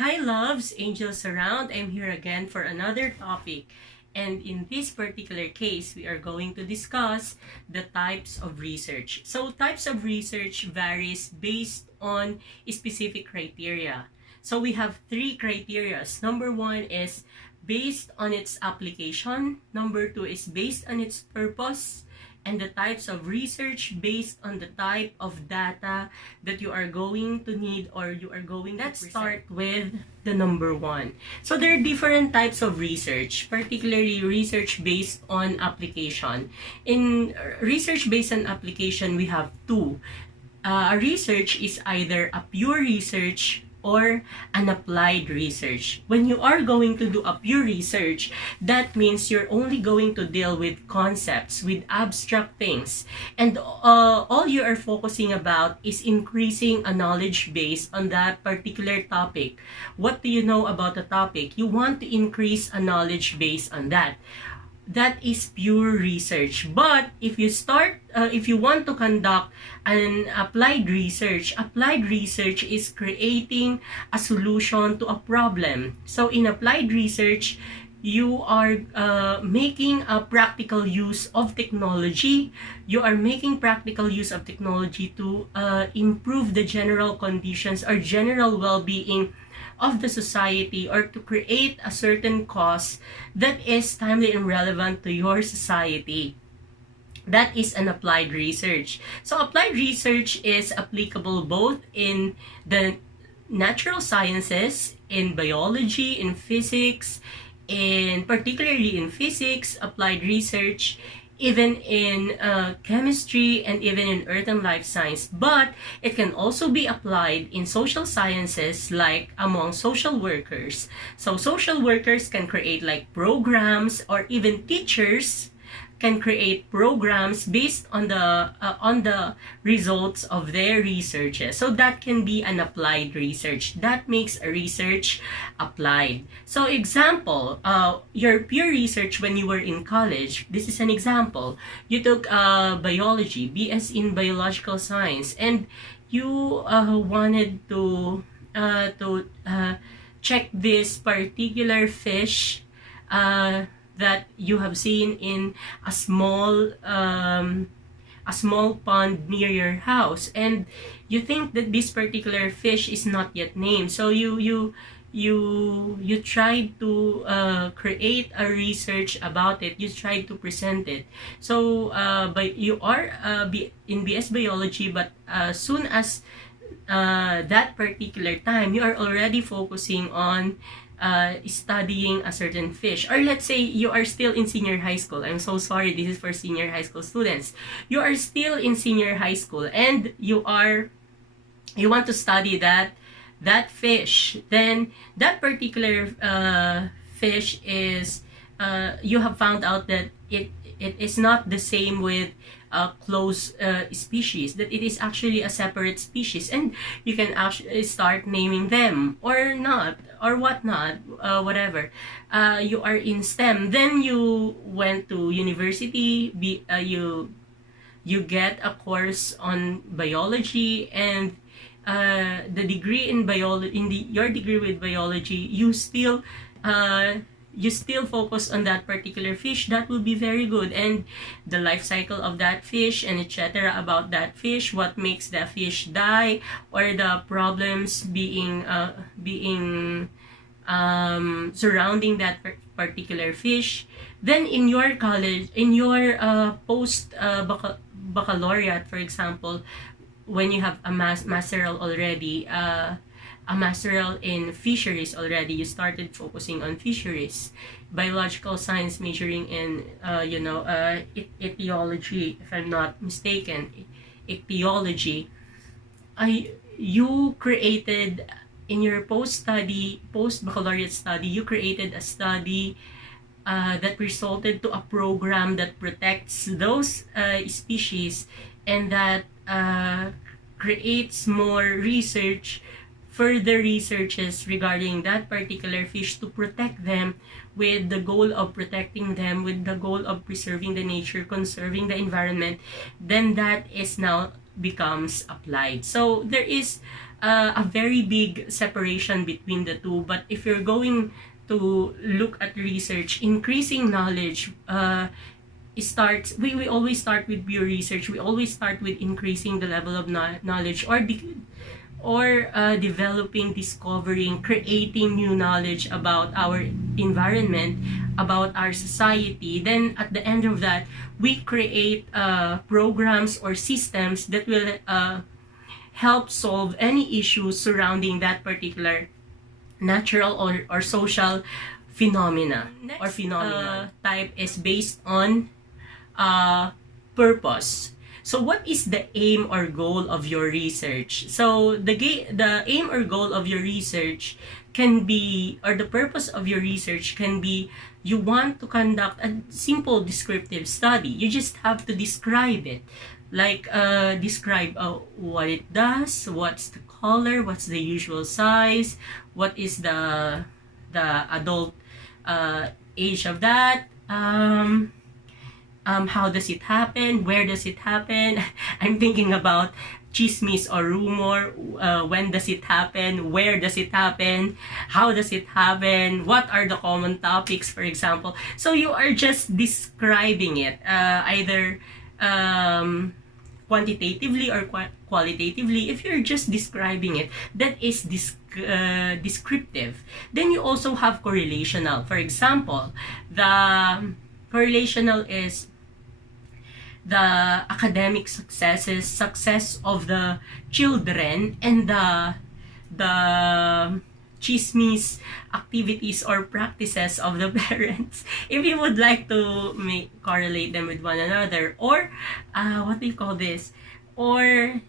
Hi loves, angels around. I'm here again for another topic. And in this particular case, we are going to discuss the types of research. So types of research varies based on specific criteria. So we have three criteria. Number one is based on its application. Number two is based on its purpose, and the types of research based on the type of data that you are going to need or you are going to present. Let's start with the number one. So there are different types of research, particularly research based on application. In research based on application, we have two. Research is either a pure research or an applied research. When you are going to do a pure research, that means you're only going to deal with concepts, with abstract things. And all you are focusing about is increasing a knowledge base on that particular topic. What do you know about the topic? You want to increase a knowledge base on that. That is pure research. But if you want to conduct an applied research is creating a solution to a problem. So in applied research, you are making a practical use of technology. You are making practical use of technology to improve the general conditions or general well-being of the society, or to create a certain cause that is timely and relevant to your society. That is an applied research. So applied research is applicable both in the natural sciences, in biology, in physics, particularly in physics, applied research, even in chemistry, and even in earth and life science. But it can also be applied in social sciences, like among social workers. So social workers can create like programs, or even teachers can create programs based on the results of their researches. So that can be an applied research. That makes a research applied. So example, your pure research when you were in college, this is an example. You took biology, BS in biological science, and you wanted to check this particular fish that you have seen in a small pond near your house, and you think that this particular fish is not yet named. So you tried to create a research about it. You tried to present it. So but you are in BS biology, but soon as that particular time, you are already focusing on studying a certain fish. Or let's say you are still in senior high school. I'm so sorry, this is for senior high school students. You are still in senior high school, and you want to study that fish. Then that particular fish is you have found out that it is not the same with close species, that it is actually a separate species, and you can actually start naming them or not, or whatnot, whatever. You are in STEM, then you went to university, you get a course on biology, and the degree in biology, your degree with biology, you still focus on that particular fish. That will be very good, and the life cycle of that fish, and etc. about that fish, what makes the fish die, or the problems being surrounding that particular fish. Then in your college, in your post baccalaureate, for example, when you have a masteral already, a masteral in fisheries already, you started focusing on fisheries, biological science, majoring in ichthyology, if I'm not mistaken, ichthyology. You created in your post baccalaureate study, you created a study that resulted to a program that protects those species, and that creates more research, further researches regarding that particular fish, to protect them, with the goal of protecting them, with the goal of preserving the nature, conserving the environment. Then that is now becomes applied. So there is a very big separation between the two. But if you're going to look at research, increasing knowledge we always start with pure research. We always start with increasing the level of knowledge, or developing, discovering, creating new knowledge about our environment, about our society. Then at the end of that, we create programs or systems that will help solve any issues surrounding that particular natural or social phenomena. Next, or phenomenon type is based on purpose. So what is the aim or goal of your research? So the aim or goal of your research can be, or the purpose of your research can be, you want to conduct a simple descriptive study. You just have to describe it. Like describe what it does, what's the color, what's the usual size, what is the adult age of that, how does it happen, where does it happen. I'm thinking about chismis or rumor. When does it happen, where does it happen, how does it happen, what are the common topics, for example. So you are just describing it, either quantitatively or qualitatively. If you're just describing it, that is descriptive. Then you also have correlational. For example, the correlational is the academic success of the children and the chismis activities or practices of the parents. If you would like to correlate them with one another, or what do you call this? Or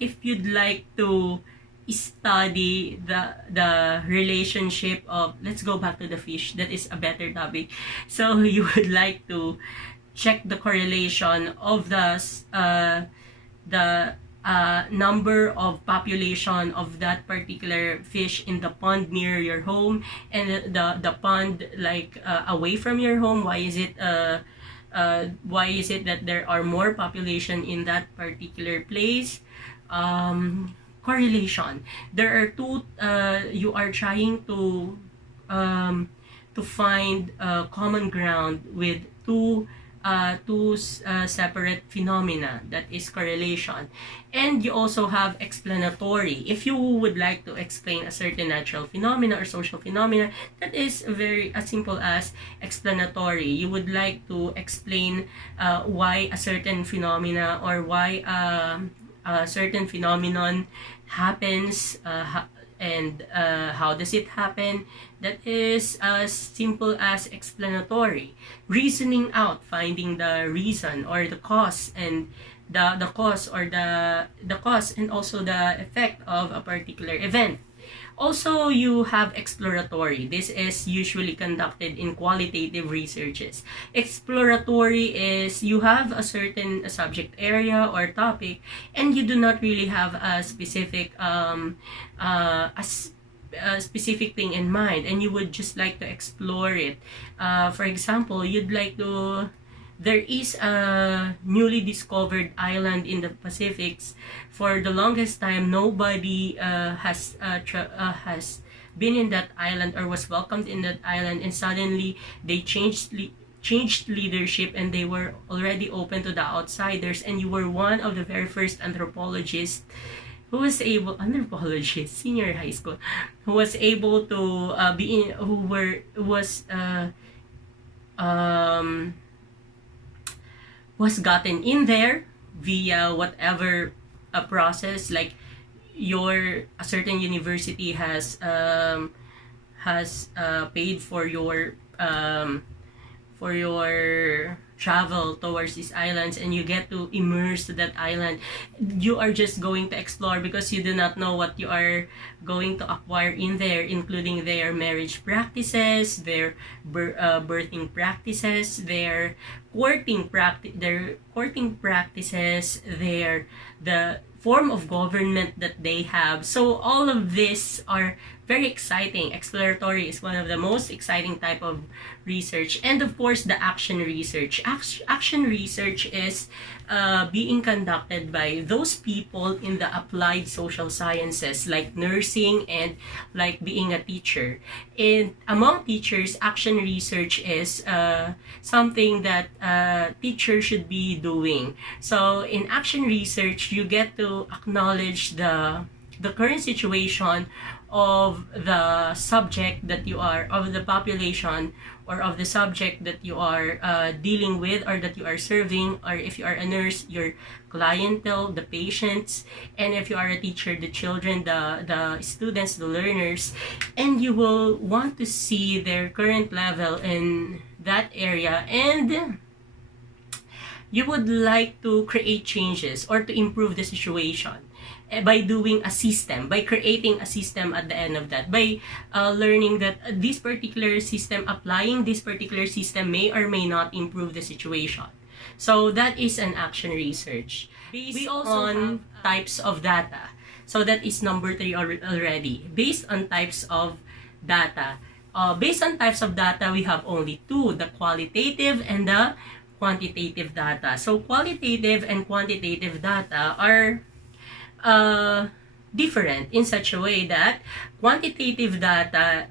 if you'd like to study the relationship of, let's go back to the fish, that is a better topic. So you would like to check the correlation of the number of population of that particular fish in the pond near your home, and the pond like away from your home. Why is it that there are more population in that particular place? Correlation. There are two. You are trying to find common ground with two separate phenomena. That is correlation. And you also have explanatory. If you would like to explain a certain natural phenomena or social phenomena, that is very as simple as explanatory. You would like to explain why a certain phenomena, or why a certain phenomenon happens, and how does it happen. That is as simple as explanatory. Reasoning out, finding the reason or the cause, and the cause or the cause and also the effect of a particular event. Also, you have exploratory. This is usually conducted in qualitative researches. Exploratory is you have a certain subject area or topic, and you do not really have a specific specific thing in mind, and you would just like to explore it. For example, you'd like to, there is a newly discovered island in the Pacifics. For the longest time, nobody has been in that island or was welcomed in that island, and suddenly they changed leadership, and they were already open to the outsiders, and you were one of the very first anthropologists who was able, anthropologist, senior high school, who was able to was gotten in there via whatever a process, like a certain university has paid for your travel towards these islands, and you get to immerse to that island. You are just going to explore because you do not know what you are going to acquire in there, including their marriage practices, their birthing practices, their courting practices, the form of government that they have. So all of this are very exciting. Exploratory is one of the most exciting type of research, and of course the action research. Action research is being conducted by those people in the applied social sciences like nursing and like being a teacher. And among teachers, action research is something that teachers should be doing. So in action research, you get to acknowledge the current situation of the subject that you are, of the population, or of the subject that you are dealing with, or that you are serving, or if you are a nurse, your clientele, the patients, and if you are a teacher, the children, the students, the learners, and you will want to see their current level in that area, and you would like to create changes or to improve the situation by doing a system, by creating a system at the end of that, by learning that this particular system, applying this particular system may or may not improve the situation. So that is an action research. We also on types of data. So that is number 3 already. Based on types of data. Based on types of data, we have only 2, the qualitative and the quantitative data. So qualitative and quantitative data are different in such a way that quantitative data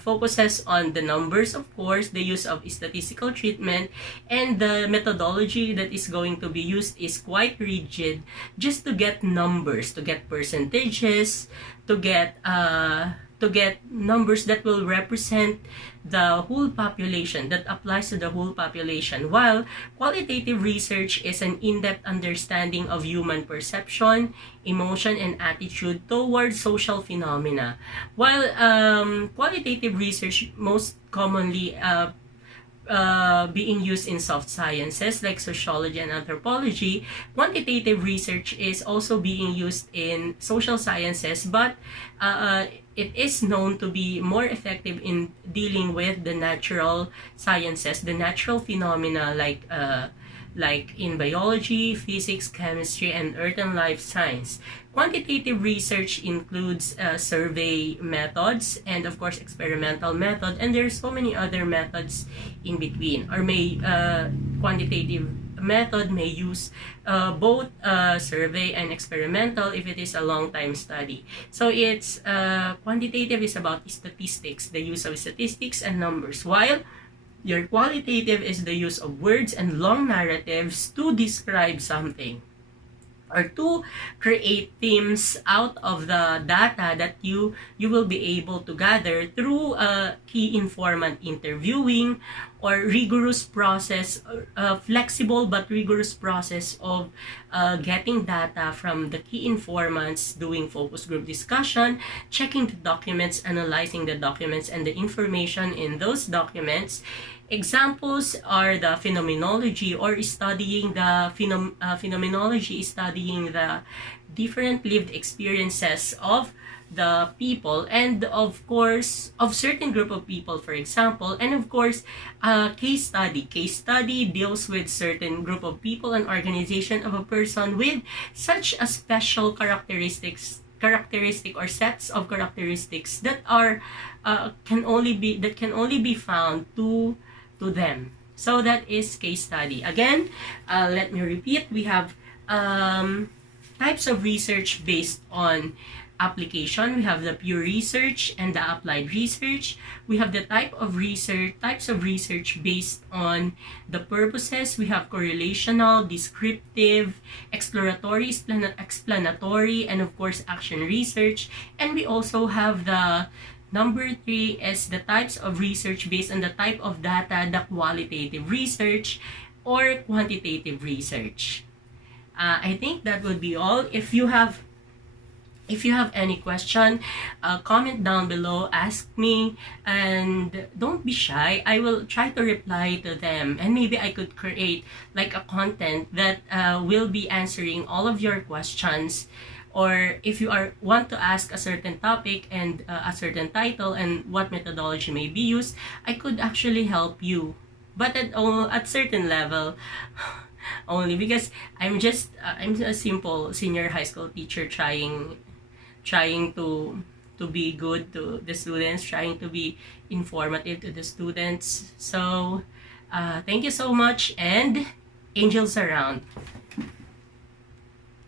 focuses on the numbers, of course, the use of statistical treatment, and the methodology that is going to be used is quite rigid, just to get numbers, to get percentages, to get numbers that will represent the whole population, that applies to the whole population, while qualitative research is an in-depth understanding of human perception, emotion, and attitude towards social phenomena. While qualitative research most commonly being used in soft sciences like sociology and anthropology, quantitative research is also being used in social sciences, but it is known to be more effective in dealing with the natural sciences, the natural phenomena like in biology, physics, chemistry, and earth and life science. Quantitative research includes survey methods and of course experimental method, and there's so many other methods in between. Or may quantitative method may use both survey and experimental if it is a long time study. So it's quantitative is about statistics, the use of statistics and numbers, while your qualitative is the use of words and long narratives to describe something, or to create themes out of the data that you will be able to gather through key informant interviewing, or rigorous process, flexible but rigorous process of getting data from the key informants, doing focus group discussion, checking the documents, analyzing the documents and the information in those documents. Examples are the phenomenology, or studying the phenomenology, studying the different lived experiences of the people, and of course of certain group of people, for example, and of course case study deals with certain group of people and organization of a person with such a special characteristic or sets of characteristics that are can only be found to them. So that is case study. Again, let me repeat, we have types of research based on application. We have the pure research and the applied research. We have the types of research based on the purposes. We have correlational, descriptive, exploratory, explanatory, and of course action research. And we also have the number 3 is the types of research based on the type of data, the qualitative research or quantitative research. I think that would be all. If you have any question, comment down below, ask me, and don't be shy. I will try to reply to them, and maybe I could create like a content that will be answering all of your questions. Or if you want to ask a certain topic and a certain title and what methodology may be used, I could actually help you, but at certain level only, because I'm a simple senior high school teacher trying to to be good to the students, trying to be informative to the students. So thank you so much, and angels around.